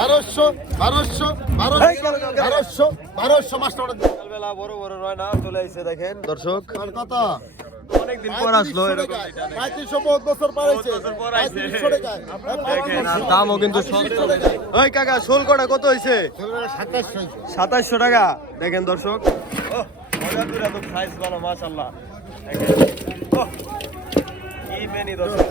বারোশো বারোশো বারোশো বারোশো বারোশো মাস্টার সকালবেলা বড় চলে দেখেন। দর্শক কত? অনেকদিন পর আসলো এরকম। পঁয়ত্রিশশো বছর পর হয়েছে দেখেন আর দামও কিন্তু ওই কাকা শোল কটা কত হইছে? সাতাশশো টাকা। দেখেন দর্শক। সাইজ ভালো মাশাল্লাহ দেখেন। কি মেনি দর্শক।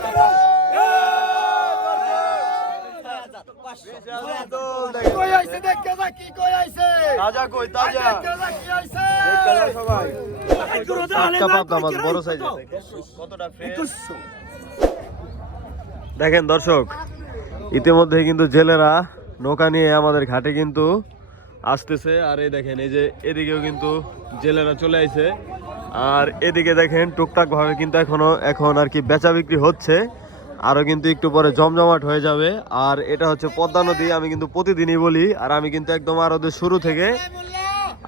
কই আইছে? দেখে যা কি কই আইছে। তাজা কই তাজা। দেখে কি আইছে। দেখতে যাও সবাই। টাটকা পাবদা মাছ বড় সাইজের। কতটা ফ্রেশ দেখেন দর্শক ইতিমধ্যে কিন্তু জেলেরা নৌকা নিয়ে আমাদের ঘাটে কিন্তু আসতেছে। আর এই দেখেন এই যে এদিকেও কিন্তু জেলেরা চলে আইছে। আর এদিকে দেখেন টুকটাক ভাবে কিন্তু এখনও এখন আর কি বেচা বিক্রি হচ্ছে। আরও কিন্তু একটু পরে জমজমাট হয়ে যাবে। আর এটা হচ্ছে পদ্মা নদী আমি কিন্তু প্রতিদিনই বলি। আর আমি কিন্তু একদম আরদের শুরু থেকে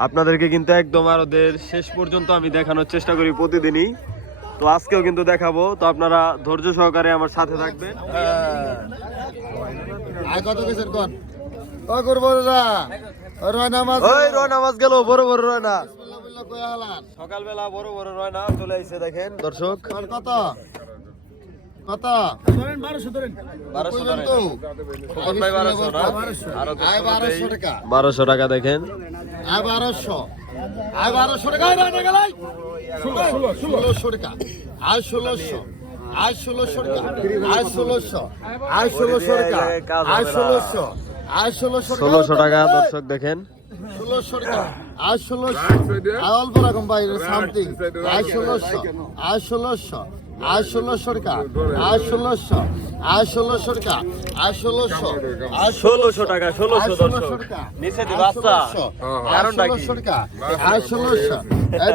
আপনাদেরকে কিন্তু একদম আরদের শেষ পর্যন্ত আমি দেখানোর চেষ্টা করি প্রতিদিনই। তো আজকেও কিন্তু দেখাবো। তো আপনারা ধৈর্য সহকারে আমার সাথে থাকবেন। হালান সকালবেলা বড় বড় রয়না চলে দেখেন দর্শক। কত? বারোশো টাকা দেখেন। ষোলোশো টাকা। দর্শক দেখেন। ষোলোশো টাকা। আর ষোলোশো। অল্প রকম বাইরে সামথিং আর ষোলোশোর কা আর ষোলোশো আর ষোলোশোর কা আর ষোলোশো আর ষোলোশো টাকা ষোলোশো ষোলোশোর কা নিচে দিবা আচ্ছা কারণটা কি? আর হ্যাঁ,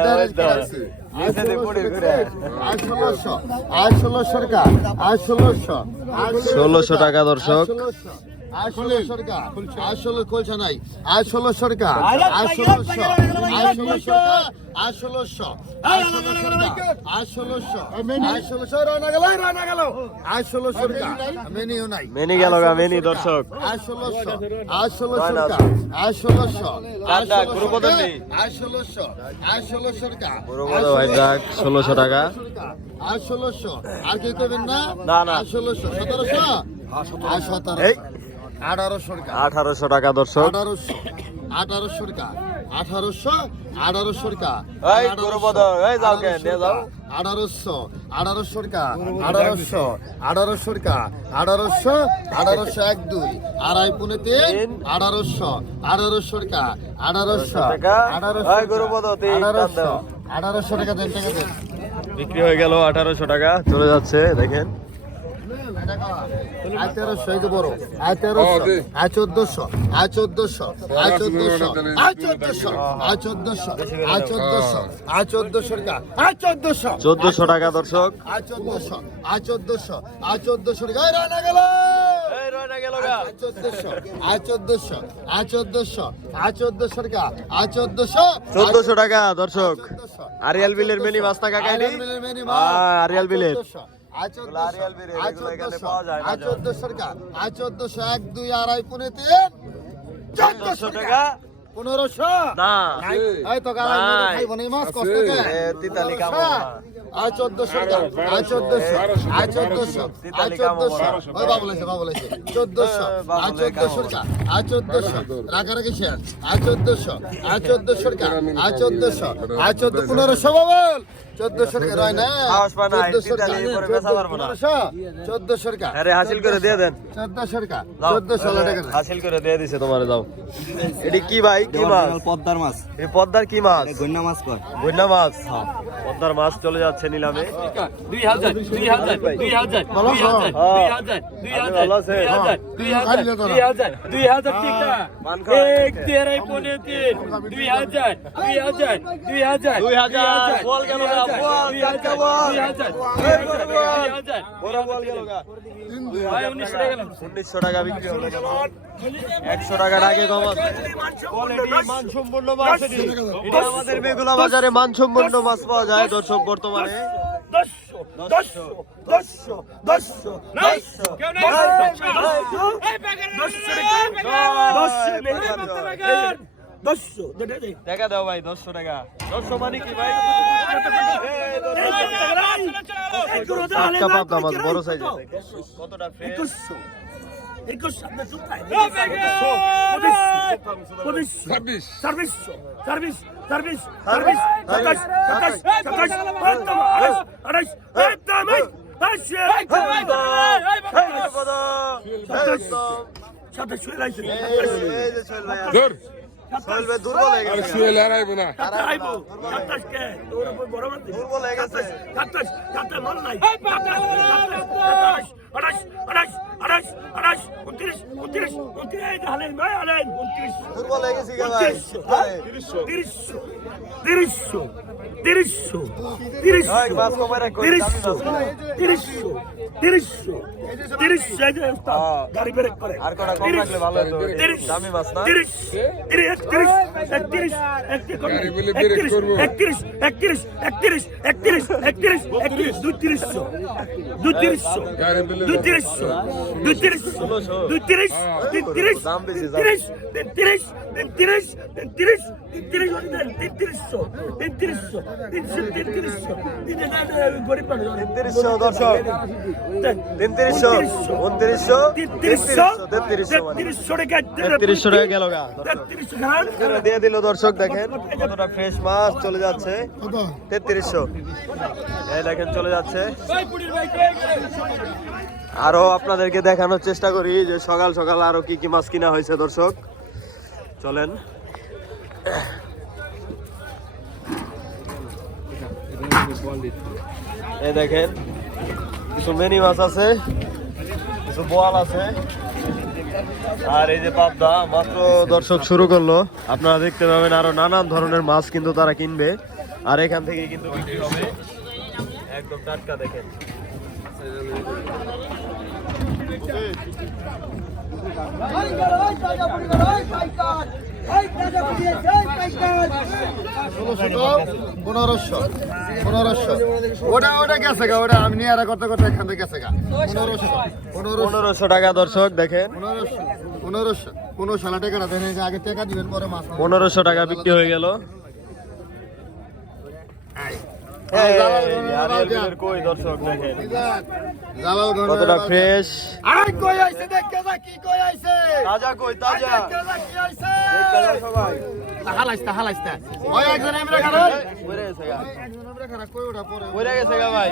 হ্যাঁ। ষোলোশো ষোলোশো টাকা দর্শক। আসলে কলসা নাই। আসলে সরকার আসলে আসলে আসলে মেনি? গেল মেনি দর্শক। ষোলোশো টাকা। আর ষোলোশো আর কি করবেন না? না, ষোলোশো সতেরোশো? আর সতেরোশো। আঠারোশো টাকা। আঠারোশো টাকা দর্শক। আঠারোশো। আঠারোশো টাকা। আঠারোশো কে, এক দুই। আড়াই পুনে তিন। আঠারোশো টাকা আঠারোশো টাকা। আঠারোশো এই, গুরুপদ, আঠারোশো টাকা দেন। টাকা বিক্রি হয়ে গেল আঠারোশো টাকা চলে যাচ্ছে দেখেন। আয় তেরোশো এই যে বড় আয় তেরোশো আয় চোদ্দশো আয় চোদ্দশো আয় চোদ্দশো আয় চোদ্দশো আয় চোদ্দশো আয় চোদ্দশো আয় চোদ্দশো টাকা আয় চোদ্দশো চোদ্দশো টাকা দর্শক। আয় চোদ্দশো আয় চোদ্দশো আয় চোদ্দশো টাকা রানা গেল চোদ্দশো টাকা দর্শক আরিয়াল বিলের মেনি মাছটা কাকাই আরিয়াল বিলের। চোদ্দশো, পাওয়া যায় না আয় যা। চোদ্দশো টাকা, আয় চোদ্দশো, এক, দুই, আড়াই, পৌনে তিন, চোদ্দশো টাকা। পনেরোশো। না। এই তো গালায় মেরে না, মাছ কষ্ট তিতালি পনেরোশো। আয় চোদ্দশো আয় চোদ্দশো, আয় চোদ্দশো, আয় চোদ্দশো। ওই বাবু বাবু। চোদ্দশো, এ, বাবু আয় চোদ্দশো আয় চোদ্দশো, রাগারাগি শেয়ার। আয় চোদ্দশো, আয় চোদ্দশো টাকা, আয় চোদ্দশো, আয় চোদ্দ, পনেরোশো বাবুল। চোদ্দশো টাকা রয় না সাহস পায় না, এই চোদ্দশো টাকা, তিতালি পরে বেচা পারব না। পনেরোশো, চোদ্দশো টাকা আরে হাসিল করে দিয়ে দেন চোদ্দশো টাকা চোদ্দশো টাকা হাসিল করে দিয়ে দিছে তোমারে দাও এটি কি ভাই কি মাছ পদ্মার মাছ এই পদ্মার কি মাছ গন্যা মাছ কর বন্যা মাছ পদ্মার মাছ চলে যাচ্ছে নিলামে দুই হাজার দুই হাজার দুই হাজার দুই হাজার হ্যাঁ। দুই হাজার দুই হাজার দুই হাজার দুই হাজার দুই হাজার দুই হাজার টিকা পান খাওয়া। এক তেরাই পনে তিন দুই হাজার দুই হাজার দুই হাজার দুই হাজার, বল গেল উনিশশো টাকা বিক্রি হলো। একশো টাকার আগে মানসম্পন্ন মাছ এটা। আমাদের বেগুলা বাজারে মানসম্পন্ন মাছ পাওয়া যায় দর্শক বর্তমানে। দশ দশশো টাকা দাও ভাই দশশো টাকা দশশো মানে কি ভাই একটা পাবদা মাছ বড় সাইজ কতটা একুশশো সাতাশ দুর্বল হয়ে গেছে। সিএল আর না। আইবো 27 কে তোর উপর বড় বড় তিরিশশো তিরিশশো হ্যাঁ। গাড়ি ব্রেক করে আর কটা কম রাখলে ভালো হতো তিরিশ দামি মাছ না তিরিশ তিরিশ একত্রিশ একত্রিশ একত্রিশ একত্রিশ একত্রিশ একত্রিশ একত্রিশ একত্রিশ একত্রিশ একত্রিশ দুই তিরিশশো দুই তিরিশশো দুই তিরিশশো দুই তিরিশশো দুই তিরিশ তিন তিরিশ। তিরিশ তিন তিরিশ তিন তিরিশ তিন তিরিশ তিন তিরিশ তিন তিরিশশো তিন তিরিশশো তিনশো তিন তিরিশশো তিন তিরিশশো দর্শক উনত্রিশশো তেত্রিশশো তেত্রিশশো টাকা গেল গা দিয়ে দিল দর্শক দেখেন কতটা ফ্রেশ মাছ চলে যাচ্ছে। তেত্রিশশো। এই দেখেন চলে যাচ্ছে। আরও আপনাদেরকে দেখানোর চেষ্টা করি যে সকাল সকাল আরও কি কি মাছ কিনা হয়েছে দর্শক। চলেন। এই দেখেন কিছু মেনি মাছ আছে কিছু বোয়াল আছে আর এই যে পাবদা মাত্র দর্শক শুরু করল আপনারা দেখতে পাবেন আরও নানান ধরনের মাছ কিন্তু তারা কিনবে আর এখান থেকে কিন্তু বিক্রি হবে একদম টাটকা দেখেন পনেরোশো পনেরোশো ওটা ওটা গেছে গা ওটা আমি নিয়ে করতে করতে এখান থেকে গেছে গা। পনেরোশো টাকা দর্শক দেখেন। পনেরোশো টাকা দেন আগে টাকা দিবেন পরে মাছ পনেরোশো টাকা বিক্রি হয়ে গেল। কতটা ফ্রেশ আরে কই আইছে দেখে কি কই আইছে। তাজা কই তাজা। কি আইছে। হালাইস্তা হালাইস্তা ওই একজন এমরে খারা পড়ে গেছে গা। একজন এমরে খারা কই ওটা পরে পড়ে গেছে গা ভাই।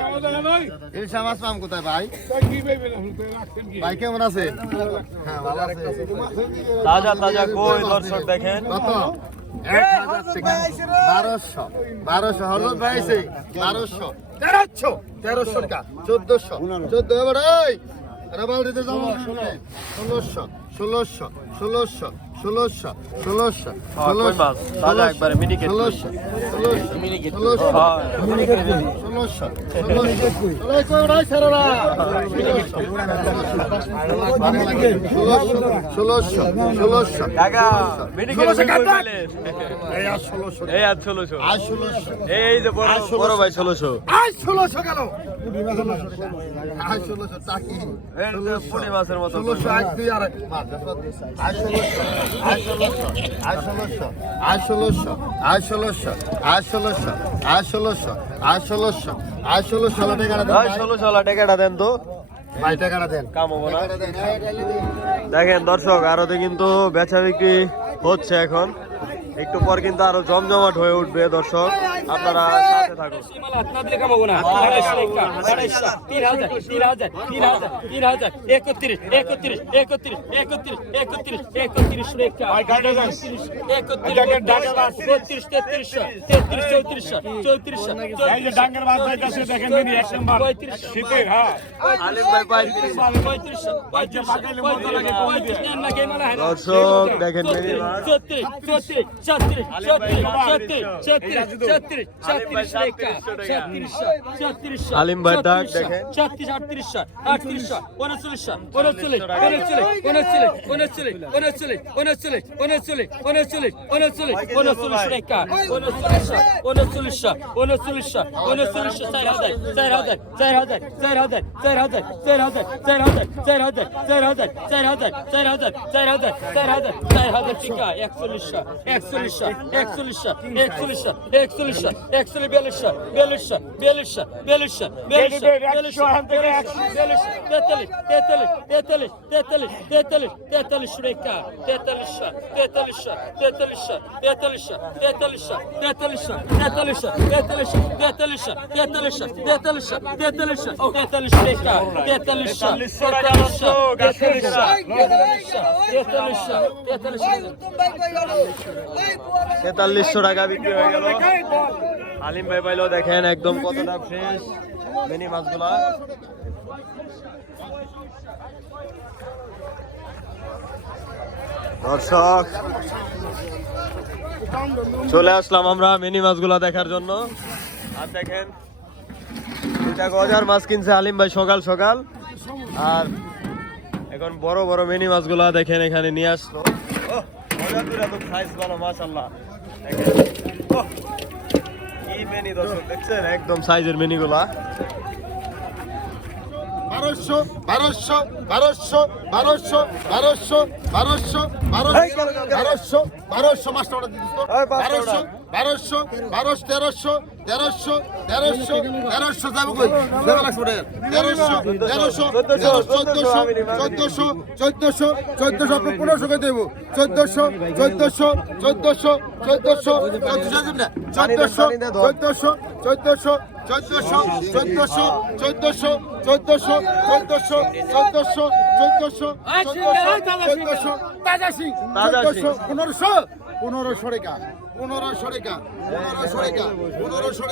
ইলশা মাছ পাম কোথায় ভাই? ভাই কেমন আছে? হ্যাঁ ভালো আছে। তাজা তাজা কই দর্শক দেখেন। কত? এক হাজার টাকা। বারোশো। বারোশো বারোশো। তেরোশো। তেরোশো টাকা। চোদ্দশো। চোদ্দ এবার এই রাবাল দিতে যাব ষোলোশো ষোলোশো ষোলোশো। ষোলোশো ষোলোশো। ষোলোশো ষোলোশো ষোলোশো। ষোলোশো ষোলোশো ষোলোশো। এই যে বড় ভাই ষোলোশো। ষোলোশো গেল ষোলোশো টাকি ষোলোশো আজ দুই আর আজ ষোলোশো। ষোলোশো ষোলোশো ষোলোশো ষোলোশো ষোলোশো ষোলোশো ষোলোশো দেন। দেখেন দর্শক আরও কিন্তু বেচা বিক্রি হচ্ছে এখন একটু পর কিন্তু আরও জমজমাট হয়ে উঠবে দর্শক আপনারা দর্শক দেখেন ছত্রিশ ছত্রিশ ছত্রিশ ছত্রিশ ছত্রিশ ছত্রিশ ছত্রিশ আলিম ভাই ডাক দেখেন। সাতত্রিশ আটত্রিশশো আটত্রিশশো উনচল্লিশশো উনচল্লিশ উনচল্লিশ উনচল্লিশ উনচল্লিশ উনচল্লিশ উনচল্লিশ উনচল্লিশ উনচল্লিশ উনচল্লিশ উনচল্লিশ টাকা উনচল্লিশশো উনচল্লিশশো উনচল্লিশশো উনচল্লিশশো চার হাজার চার হাজার চার হাজার চার হাজার চার হাজার চার হাজার চার হাজার চার হাজার চার হাজার চার হাজার চার হাজার চার হাজার চার হাজার চার হাজার টিকা একচল্লিশশো একচল্লিশশো একচল্লিশশো একচল্লিশশো একচল্লিশশো একচল্লিশ বিয়াল্লিশশো বিয়াল্লিশশো বিয়াল্লিশশো বিয়াল্লিশশো বিয়াল্লিশশো বিয়াল্লিশশো বিয়াল্লিশ তেতাল্লিশ তেতাল্লিশ তেতাল্লিশ তেতাল্লিশ তেতাল্লিশ তেতাল্লিশ রেখা তেতাল্লিশশো তেতাল্লিশশো তেতাল্লিশশো তেতাল্লিশশো তেতাল্লিশশো তেতাল্লিশশো তেতাল্লিশশো তেতাল্লিশশো তেতাল্লিশশো তেতাল্লিশশো তেতাল্লিশশো তেতাল্লিশশো তেতাল্লিশ রেখা তেতাল্লিশশো তেতাল্লিশশো তেতাল্লিশশো তেতাল্লিশশো তেতাল্লিশশো তেতাল্লিশশো টাকা বিক্রি হয়ে গেল। আলিম ভাই পাইলো, দেখেন একদম কতটা ফ্রেশ মিনি মাছগুলা। দর্শক, চলে আসলাম আমরা মিনি মাছগুলা দেখার জন্য। আর দেখেন, দুইটা গজার মাছ কিনছে আলিম ভাই সকাল সকাল। আর এখন বড় বড় মিনি মাছগুলা দেখেন এখানে নিয়ে আসলো। সাইজ ভালো ওহ, কি মেনি দর্শক দেখছেন? একদম সাইজের মিনিগুলা বারোশো বারোশো বারোশো বারোশো বারোশো বারোশো বারোশো বারোশো বারোশো মাস্টার বারোশো বারোশো বারোশো তেরোশো তেরোশো তেরোশো তেরোশো যাব কই। তেরোশো তেরোশো চোদ্দশো চোদ্দশো চোদ্দশো চোদ্দশো আপনি পনেরোশো কে দেবো চোদ্দশো চোদ্দশো চোদ্দশো চোদ্দশো চোদ্দশো চোদ্দশো চোদ্দশো চোদ্দশো চোদ্দশো চোদ্দশো চোদ্দশো চোদ্দশো চোদ্দশো চোদ্দশো চোদ্দশো চোদ্দশো পনেরোশো পনেরোশো টাকা পনেরোশো পনেরোশো পনেরোশো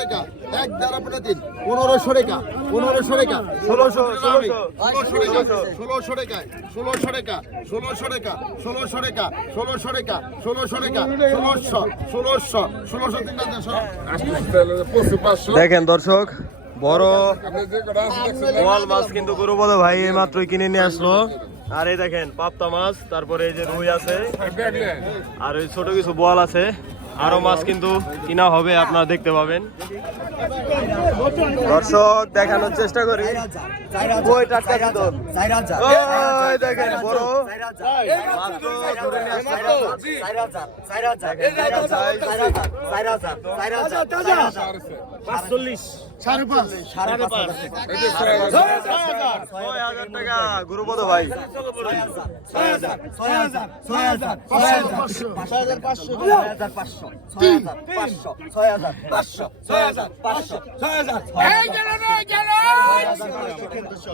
এক দ্বারা পনেরো তিন পনেরোশো টাকা পনেরোশো টাকা ষোলোশো, ষোলোশো টাকা ষোলোশো। ষোলোশো টাকা ষোলোশো টাকা ষোলোশো টাকা ষোলোশো টাকা ষোলোশো টাকা ষোলোশো টাকা ষোলোশো ষোলোশো ষোলোশো তিনটা দেড়শো পশু পাঁচশো দেখেন দর্শক বড় মাছ কিন্তু গুরুপদ ভাই এই মাত্রই কিনে নিয়ে আসলো আর এই দেখেন পাপ্তা মাছ তারপরে এই যে রুই আছে আর ওই ছোট কিছু বোয়াল আছে আরও মাছ কিন্তু কিনা হবে আপনারা দেখতে পাবেন দর্শক দেখানোর চেষ্টা করি ওই টাটকা চিতল ওই দেখেন বড় মাত্র ধরে নিয়ে আসলো। সাড়ে পাঁচ এই যে ছয় হাজার। ছয় হাজার টাকা গুরুপদ পাঁচশো ছয় হাজার পাঁচশো ছয় হাজার পাঁচশো ছয় হাজার পাঁচশো ছয় হাজার ছয় হাজার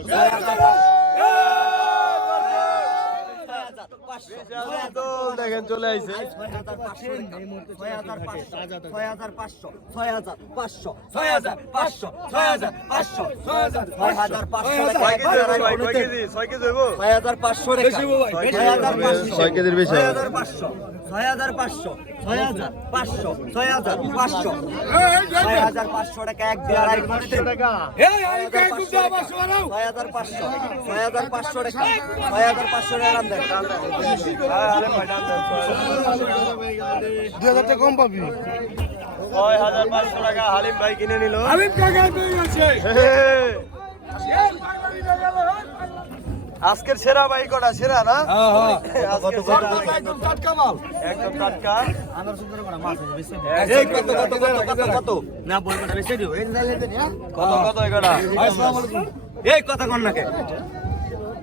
ছয় হাজার কেজির বেশি হবে। ছয় হাজার পাঁচশো ছয় হাজার পাঁচশো ছয় হাজার পাঁচশো ছয় হাজার পাঁচশো টাকা এক দিয়ে আড়াই করতে ছয় হাজার পাঁচশো ছয় হাজার পাঁচশো টাকা ছয় হাজার পাঁচশো টাকা দুই হাজার টাকা কম পাবি। ছয় হাজার পাঁচশো টাকা হালিম ভাই কিনে নিল। আজকের সেরা ভাই কটা? সেরা না। একদম টাটকা এই কত কত কত কত? কত? না বলব না বেশি দিও। এই হ্যাঁ? এই কথা কন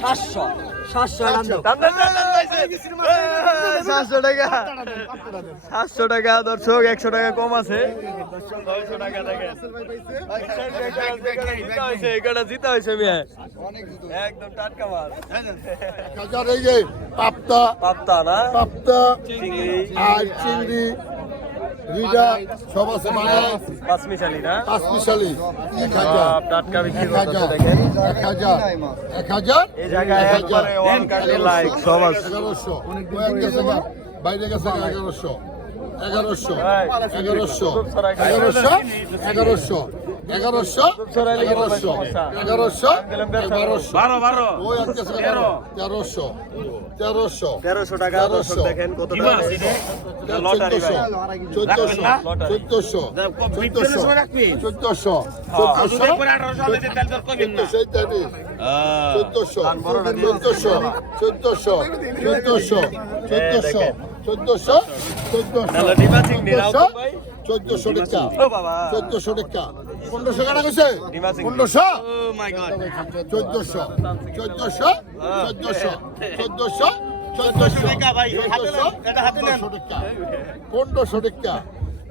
সাতশো সাতশো সাতশো টাকা। সাতশো টাকা দর্শক একশো টাকা কম আছে। জিতা হয়েছে একদম টাটকা মাছ পাপ্তা পাপ্তা না? পাপ্তা চিংড়ি। আর চিংড়ি। রিডা সব আছে মানে পাঁচ না? পাঁচমিশালি এক হাজার। টাটকা বিক্রি হাজার দেখেন। এক হাজার এক হাজার এই জায়গায় একবারে ওয়ান লাইক সব আছে। এগারোশো। বাইরে গেছে এগারোশো। এগারোশো এগারোশো এগারোশো এগারোশো। এগারোশো এগারোশো এগারোশো বারোশো বারো বারো। ওই গা, তেরোশো তেরোশো তেরোশো টাকা দর্শক দেখেন কত টাকা লটারি চোদ্দশো চোদ্দশো চোদ্দশো চোদ্দশো চোদ্দশো চোদ্দশো চোদ্দশো চোদ্দশো চোদ্দশো চোদ্দশো চোদ্দশো চোদ্দশো টাকা চোদ্দশো টাকা পনেরোশো কাটা কইছে? পনেরোশো? চোদ্দশো। চোদ্দশো? চোদ্দশো। চোদ্দশো? চোদ্দশো টাকা পনেরোশো টাকা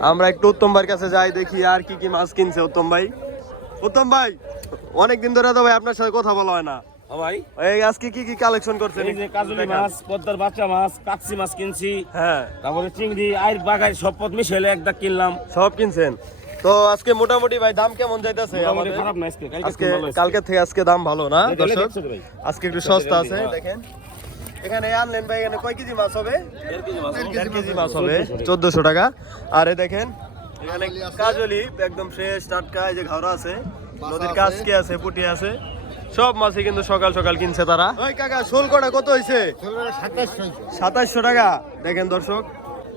আমরা একটু উত্তম ভাইয়ের কাছে যাই দেখি আর কি কি মাছ কিনছে উত্তম ভাই। উত্তম ভাই অনেকদিন ধরে তো ভাই আপনার সাথে কথা বলা হয় না। ভাই। এই আজকে কি কি কালেকশন করছেন? এই যে কাজলি মাছ পদ্মার বাচ্চা মাছ কাচ্চি মাছ কিনছি। হ্যাঁ। তারপরে চিংড়ি আইর বাগাই সব একটা কিনলাম। সব কিনছেন? তো আজকে মোটামুটি ভাই দাম কেমন যাইতেছে আমাদের? খারাপ না আজকে কালকে থেকে আজকে দাম ভালো না দর্শক? আজকে একটু সস্তা আছে হ্যাঁ। দেখেন। এখানে আনলেন ভাই এখানে কয় কেজি মাছ হবে? দেড় কেজি মাছ হবে। চোদ্দশো টাকা। আর দেখেন এখানে কাজলি একদম ফ্রেশ টাটকা এই যে ঘাওড়া আছে। নদীর কাজকে আছে পুটি আছে। সব মাছই কিন্তু সকাল সকাল কিনছে তারা। ওই কাকা শোল কটা কত হয়েছে সাতাশশো টাকা। দেখেন দর্শক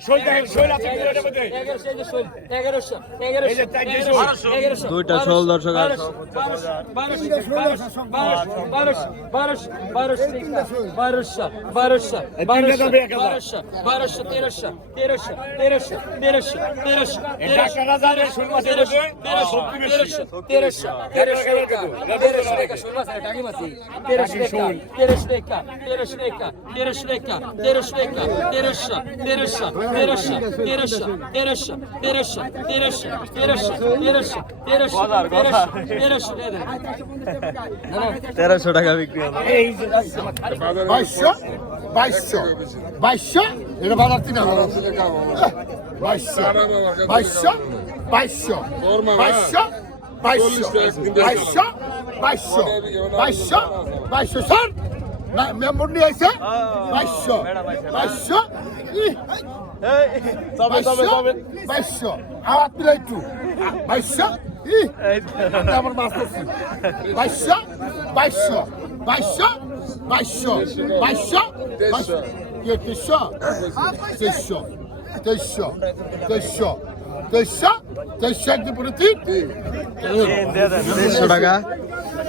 ষোলো ষোলো ষোলো দুইটা শোল দর্শক বারোশো বারোশো বারোশো বারোশো বারোশো তেরোশো তেরোশো তেরোশো তেরোশো তেরোশো তেরোশো তেরোশো তেরোশো তেরোশো তেরোশো 13 টাকা শোল মাছ আর টাকি মাছ 13 টাকা 13 টাকা 13 টাকা 13 টাকা 13 টাকা 13 13 13 13 13 13 13 13 13 13 বাজার কথা 13 টাকা 1300 টাকা বিক্রি হলো এই এটা বাজার 3000 টাকা 2200 2200 বাইশশো বাইশশো? বাইশশো। বাইশশো? বাইশশো বাইশশো স্যার? না মেম্বর নিয়ে আইছে? বাইশশো। বাইশশো? ইহ, বাইশশো? বাইশশো? আওয়াজ দিলে একটু। বাইশশো? ইহ, আপনি আমার মাছ ধরছি। বাইশশো? বাইশশো? বাইশশো? বাইশশো? বাইশশো? বাইশশো কে তেইশশো? তেইশশো? তেইশশো? তেইশশো? তেইশশো? তেইশশো একদিন পরে তিন? দেড়শো টাকা।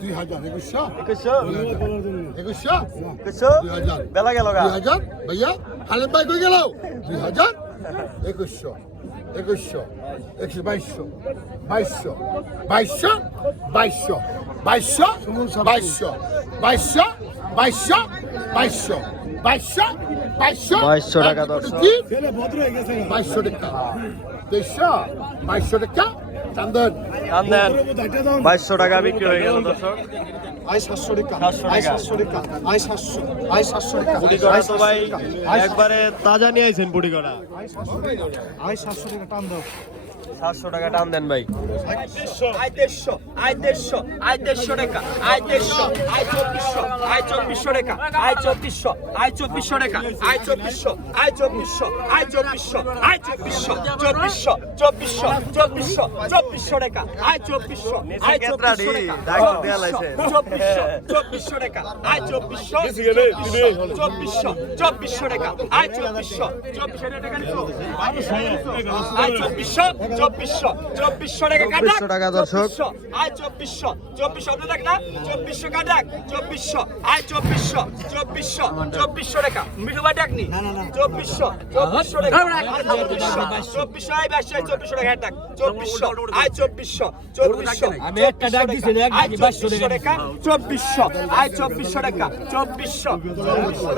দুই হাজার একুশশো? একুশশো? একুশশো? দুই হাজার। বেলা গেল দুই হাজার? ভাইয়া হালেম ভাই কই গেল? দুই হাজার? একুশশো। একুশশো। একশো বাইশশো। বাইশশো। বাইশশো? বাইশশো। বাইশশো? বাইশশো। বাইশশো? বাইশশো? বাইশশো। বাইশশো? বাইশশো? বাইশশো টাকা দর্শক। বাইশশো টাকা। তেইশশো বাইশশো টাকা। বাইশশো টাকা বিক্রি হয়ে গেল দর্শক। একবারে তাজা নিয়ে আইছেন বুড়ি করা আয় সাতশো টাকা টান দাও। সাতশো টাকা টান দেন ভাই। আয় দেড়শো আয় দেড়শো আয় দেড়শো টাকা আয় দেড়শো আয় চব্বিশশো আয় চব্বিশশো টাকা আয় চব্বিশশো আয় চব্বিশশো টাকা আয় চব্বিশশো আয় চব্বিশশো আয় চব্বিশশো আয় চব্বিশশো চব্বিশশো চব্বিশশো চব্বিশশো চব্বিশশো টাকা আয় চব্বিশশো আয় চব্বিশশো। চব্বিশশো চব্বিশশো টাকা আয় চব্বিশশো চব্বিশশো চব্বিশশো টাকা আয় চব্বিশশো চব্বিশশো টাকা আয় চব্বিশশো চব্বিশশো চব্বিশশো টাকা কাটা 2400 টাকা দর্শক। চব্বিশশো, আয় চব্বিশশো চব্বিশশো আপনি দেখ না চব্বিশশো কাটাক চব্বিশশো আয় চব্বিশশো চব্বিশশো চব্বিশশো টাকা। মিঠু ভাই ডাকনি চব্বিশশো চব্বিশশো টাকা। আয় চব্বিশশো চব্বিশশো আয় বাইশশো আয় চব্বিশশো টাকা ডাক চব্বিশশো আয় চব্বিশশো চব্বিশশো আমি একটা ডাক দিছি আয় চব্বিশশো টাকা। চব্বিশশো আয় চব্বিশশো টাকা চব্বিশশো চব্বিশশো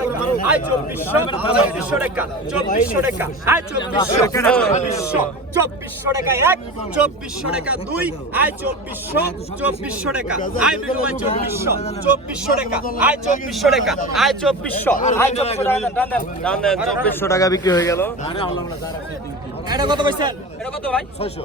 আয় চব্বিশশো চব্বিশশো টাকা চব্বিশশো টাকা আয় চব্বিশশো চব্বিশশো চব্বিশশো টাকা এক চব্বিশশো টাকা দুই আয় চব্বিশশো চব্বিশশো টাকা। আয় বিনিময় চব্বিশশো চব্বিশশো টাকা আয় চব্বিশশো টাকা আয় চব্বিশশো আয় চব্বিশশো টাকা। বিক্রি হয়ে গেল। এটা কত পাইছেন? এটা কত ভাই? ছয়শো।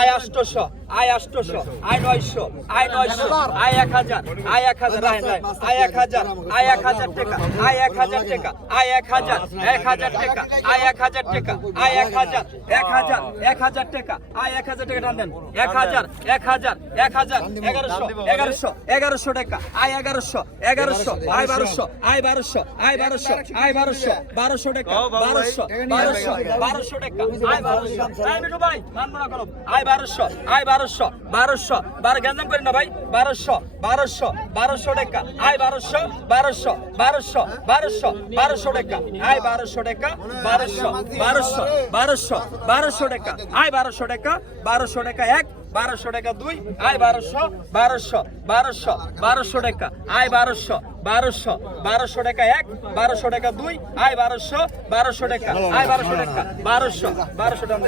আয় আটশোশো আয় আটশোশো আয় নয়শো আয় নয়শো, আয় এক হাজার, আয় এক হাজার, আয় নাই আয় এক হাজার, আয় এক হাজার টাকা, আয় এক হাজার টাকা, আয় এক হাজার এক হাজার টাকা, আয় এক হাজার টাকা, আয় এক হাজার এক হাজার এক হাজার টাকা, আয় এক হাজার টাকা টান দেন। এক হাজার এক হাজার এক হাজার, এগারোশো এগারোশো এগারোশো টাকা, আয় এগারোশো এগারোশো, আয় বারোশো আয় বারোশো আয় বারোশো আয় বারোশো বারোশো টাকা, বারোশো বারোশো বারোশো টাকা, আয় বারোশো। আয় মিঠু ভাই মনে করো আয় বারোশো আয় বারোশো বারোশো বারো গ্যাঞ্জাম করি না ভাই বারোশো বারোশো বারোশো টাকা আয় বারোশো বারোশো বারোশো বারোশো বারোশো টাকা আয় বারোশো টাকা বারোশো বারোশো বারোশো বারোশো টাকা আয় বারোশো টাকা বারোশো টাকা এক বারোশো টাকা দুই আয় বারোশো বারোশো বারোশো বারোশো টাকা আয় বারোশো বারোশো বারোশো টাকা এক বারোশো টাকা দুই আয় বারোশো বারোশো টাকা আয় বারোশো টাকা বারোশো বারোশো টাকা।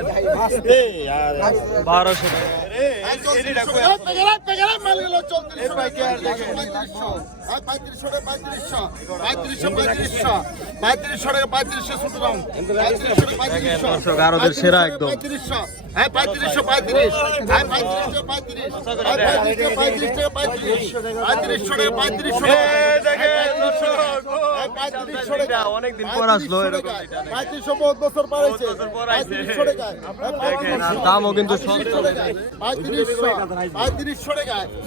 বারোশো আরবের সেরা একদম। পঁয়ত্রিশশো পঁয়ত্রিশ হ্যাঁ পঁয়ত্রিশশো পঁয়ত্রিশ পঁয়ত্রিশশো পঁয়ত্রিশ টাকা পঁয়ত্রিশ টাকা টাকা অনেকদিন পর আসলো এরকম বছর দামও কিন্তু পঁয়ত্রিশশো পঁয়ত্রিশশো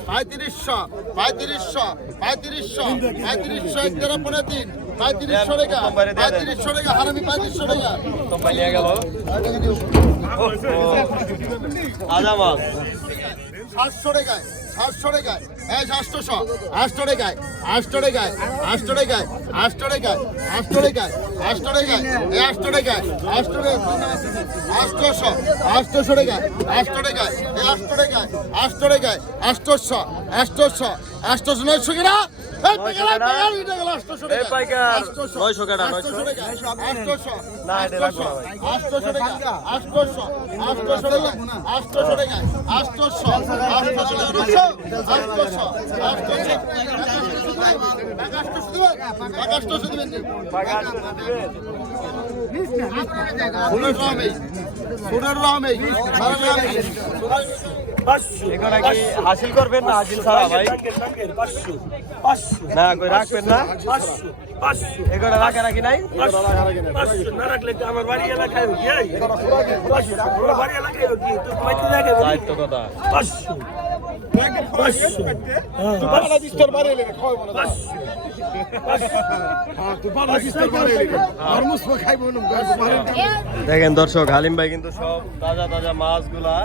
পঁয়ত্রিশশো পঁয়ত্রিশশো পঁয়ত্রিশশো পঁয়ত্রিশশো এক তেরো পনেরো তিন পঁয়ত্রিশশো টাকা পঁয়ত্রিশশো টাকা হারামি পঁয়ত্রিশশো টাকা সাতশো টাকায় সাতশো টাকায় আষ্টশো আষ্ট টাকায় আষ্ট টাকায় আষ্ট টাকায় আষ্ট টাকায় আষ্ট টাকায় আষ্ট টাকায় এ আস্ত টাকায় আস্ত আষ্টশো আস্ত টাকায় আষ্ট টাকায় এ আষ্ট টাকায় আষ্ট টাকায় আষ্টশো আষ্টশো আষ্টশো আস্ত কিনা নয়শো টাকা আস্ত টাকা আষ্টশো আস্ত এটা আস্ত আষ্টশো টাকা আস্ত আষ্টশো আস্ত আষ্টশো টাকা আস্ত আষ্টশো আস্ত আষ্টশো এখানে কি হাসিল করবেন না হাসিল ছাড়া ভাই না কই রাখবেন না এগারো রাখা রাখি নাই রাখলে আমার বাড়ি এলাকায় দেখেন দর্শক, হালিম ভাই কিন্তু সব তাজা তাজা মাছগুলা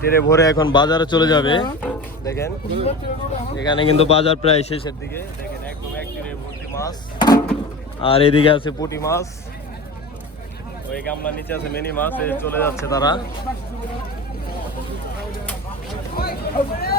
টেরে ভরে এখন বাজারে চলে যাবে। দেখেন, এখানে কিন্তু বাজার প্রায় শেষের দিকে। দেখেন, একদম একদিনে ভর্তি মাছ। আর এদিকে আছে পুঁটি মাছ। ওই গামলার নিচে আছে মিনি মাছ চলে যাচ্ছে তারা। quick. Open it up.